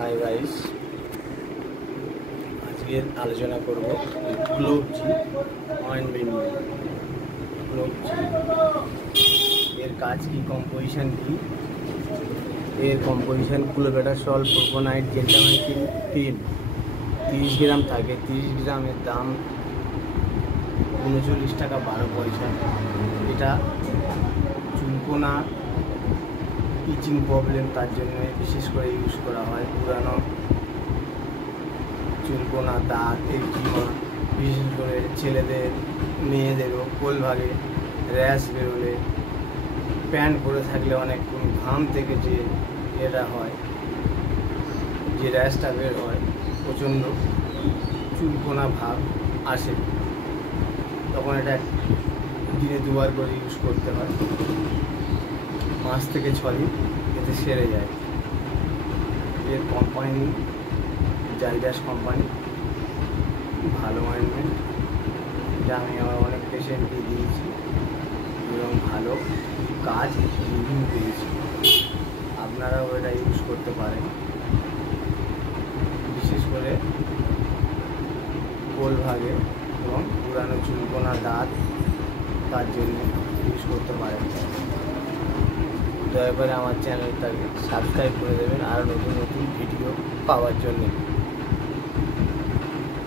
Hi guys, আজকে আলোচনা করব গ্লোবজি অয়েনমেন্ট নিয়ে। গ্লোবজি এর কাজ কি, কম্পোজিশন কি? এর কম্পোজিশন ক্লোবেটাসল, প্রোপোনাইট, জেন্টামাইসিন ক্রিম 30 গ্রাম থাকে। 30 গ্রামের দাম 39 টাকা 12 পয়সা। এটা চুলকোনা, ইচিং প্রবলেম তার জন্য বিশেষ করে ইউজ করা হয়। পুরানো চুলকোনা, দাঁত, একজিমা, বিশেষ করে ছেলেদের মেয়েদেরও কোল ভাগে র্যাশ বেরোলে, প্যান্ট পরে থাকলে অনেকক্ষণ ঘাম থেকে যে এটা হয়, যে র্যাশটা বের হয়, প্রচণ্ড চুলকোনা ভাব আসে, তখন এটা দিনে 2 বার করে ইউজ করতে হয়। 5 থেকে 6 দিন এতে সেরে যায়। এর কোম্পানি জাইডাস কোম্পানি, ভালো অয়েনমেন্ট, যা আমি আমার অনেক পেশেন্টকে দিয়েছি এবং ভালো কাজ রিভিউ পেয়েছি। আপনারাও এটা ইউজ করতে পারেন, বিশেষ করে কোল ভাগে এবং পুরানো চুলকোনা, দাঁত তার জন্য ইউজ করতে পারেন। দয়া করে আমার চ্যানেলটাকে সাবস্ক্রাইব করে দেবেন আরও নতুন নতুন ভিডিও পাওয়ার জন্য।